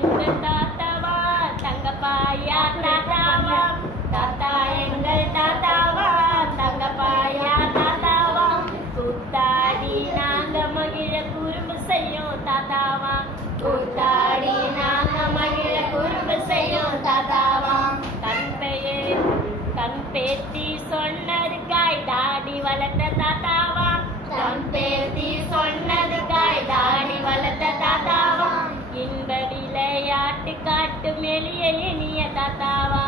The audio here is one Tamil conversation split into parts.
எங்கள் தாத்தாவா தங்கப்பாயா தாத்தாவா தாத்தா எங்கள் தாத்தாவா தங்கப்பாயா தாத்தாவா கூத்தாடி நாங்க மகிழ குறும்பு செய்யும் தாத்தாவா கூத்தாடி நாங்க மகிழ குறும்பு செய்யும் தாத்தாவா தன் பேத்தி சொன்னதுக்காய் தாடி வளர்த்த தாத்தாவா தன் பேத்தி சொன்னதுக்காய் தாடி வளர்த்த தாத்தாவா இன்ப விளையாட்டு காட்டும் எளிய இனிய தாத்தாவா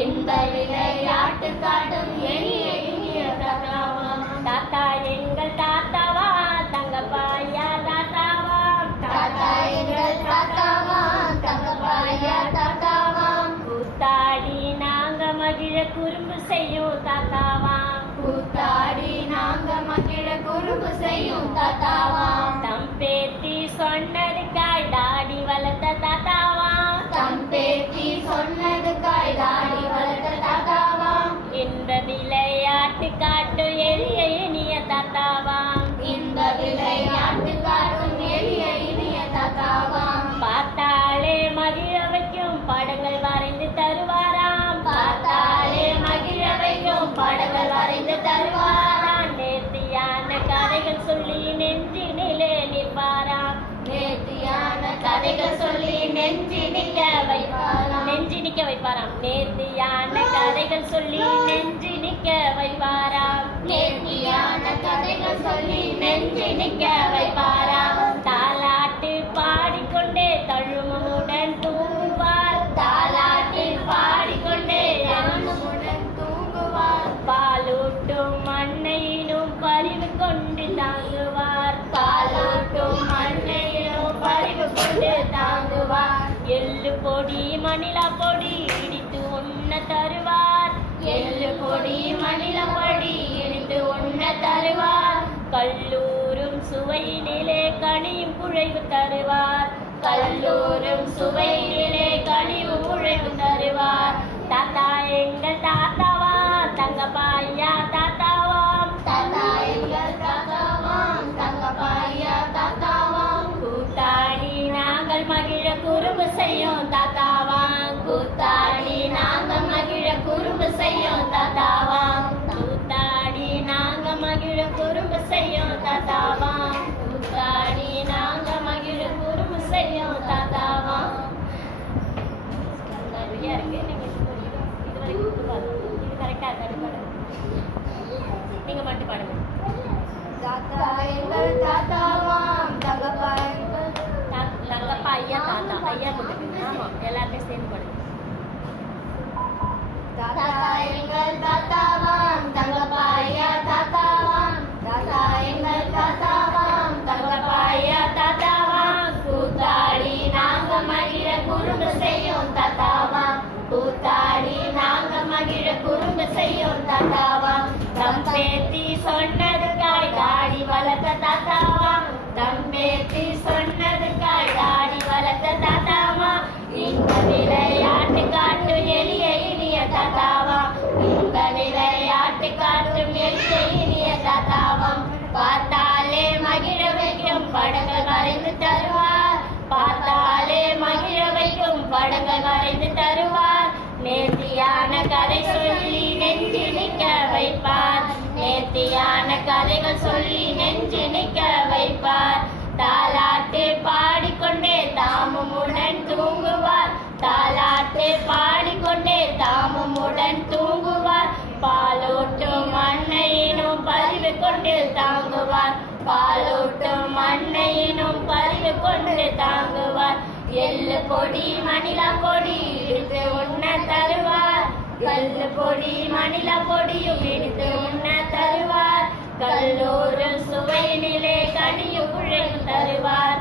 இன்ப விளையாட்டு காட்டும் எளிய இனிய தாத்தாவா தாத்தா எங்கள் தாத்தாவா தங்கப்பாயா தாத்தாவா தாத்தா எங்கள் தாத்தாவா தங்கப்பாயா தாத்தாவா கூத்தாடி நாங்க மகிழ குறும்பு செய்யும் தாத்தாவா கூத்தாடி நாங்க மகிழ குறும்பு செய்யும் தாத்தாவா தம் பேத்தி சொன்னதுக்காய் தாடி வளர்த்த தாத்தாவா தம் பேத்தி சொன்னதுக்காய் தாடி வளர்த்த தாத்தாவா இந்த விளையாட்டு காட்டும் எளிய இனிய தாத்தாவா இந்த விளையாட்டு காட்டும் எளிய இனிய தாத்தாவா பார்த்தாலே மகிழ வைக்கும் படங்கள் வரைந்து தருவாராம் பார்த்தாலே மகிழ வைக்கும் படங்கள் வரைந்து தருவாராம் நேர்த்தியான கதைகள் சொல்லி நெஞ்சினிலே நிற்பாராம் நேர்த்தியான கதைகள் சொல்லி நெஞ்சி நிற்க வைப்பாராம் நேர்த்தியான கதைகள் சொல்லி நெஞ்சி நிற்க வைப்பாராம் நேர்த்தியான கதைகள் சொல்லி நெஞ்சி நிற்க வைப்பாராம் தாலாட்டு பாடிக்கொண்டே தழுமுடன் தூங்குவார் தாலாட்டு பாடிக்கொண்டே தழுமுடன் தூங்குவார் பாலூட்டும் மண்ணையினும் பறிவு கொண்டு தாங்குவார் பாலூட்டும் மண்ணையினும் பறிவு கொண்டு தாங்குவார் எள்ளு பொடி மணிலா பொடி இடித்து உண்ண தருவார் எள்ளு பொடி மணிலா பொடி இடித்து உண்ண தருவார் கல்லூரும் சுவையினிலே கனியும் குழைவு தருவார் கல்லூரும் சுவையினிலே கனியும் குழைவு தருவார் தாத்தா எங்கள் தாத்தாவா தங்கப்பாயா தாத்தாவா தாத்தா எங்கள் தாத்தாவா தங்கப்பாயா தாத்தாவா கூத்தாடி நாங்கள் மகிழ குறும்பு செய்யும் தாத்தாவா கூத்தாடி நாங்கள் மகிழ குறும்பு செய்யும் தாத்தாவா கூத்தாடி நாங்க மகிழ குறும்பு செய்யும் தாத்தாவா கூத்தாடி நாங்க மகிழ குறும்பு செய்யும் தாத்தாவா நிறைய இருக்கு இது வரைக்கும் இது கரெக்டா இருக்காது நீங்க மட்டும் பாடுங்க தாத்தா எங்கள் தாத்தாவா தங்கப்பா ஐயா தாத்தா ஐயா கொடுத்துருங்க ஆமா எல்லாருமே சேர்ந்து பாடுங்க தாத்தா எங்கள் தாத்தாவா தங்கப்பா ஐயா தாத்தாவா தாத்தா எங்கள் தாத்தாவா தங்கப்பா ஐயா தாத்தாவா கூத்தாடி நாங்க மகிழ குறும்பு செய்யும் தாத்தாவா கூத்தாடி நாங்க மகிழ குறும்பு செய்யும் தாத்தாவா தம் பேத்தி சொன்னதுக்காய் தாடி வளர்த்த தாத்தாவா தம் பேத்தி சொன்னதுக்காய் தாடி வளர்த்த தாத்தாவா இந்த விளையாட்டு காட்டும் எளிய இனிய தாத்தாவா இந்த விளையாட்டு காட்டும் எளிய இனிய தாத்தாவா பார்த்தாலே மகிழ வைக்கும் படங்கள் வரைந்து தருவார் பார்த்தாலே மகிழ வைக்கும் படங்கள் வரைந்து தருவார் நேர்த்தியான கதை சொல்லி நெஞ்சு நிற்க வைப்பார் நேர்த்தியான கதைகள் சொல்லி நெஞ்சு நிற்க வைப்பார் தாலாட்டு பாடிக்கொண்டே தாமுமுடன் தூங்குவார் தாலாட்டு பாடிக்கொண்டே தாமுமுடன் தூங்குவார் பாலூட்டும் மண்ணையினும் பறிவு கொண்டு தாங்குவார் பாலூட்டும் மண்ணையினும் பறிவு கொண்டு தாங்குவார் எள்ளு பொடி மணிலா பொடி இடித்து உண்ண தருவார் கல்லு பொடி மணிலா பொடியும் இடித்து உண்ண தருவார் கல்லூரும் சுவையினிலே கனியும் குழைவு தருவார்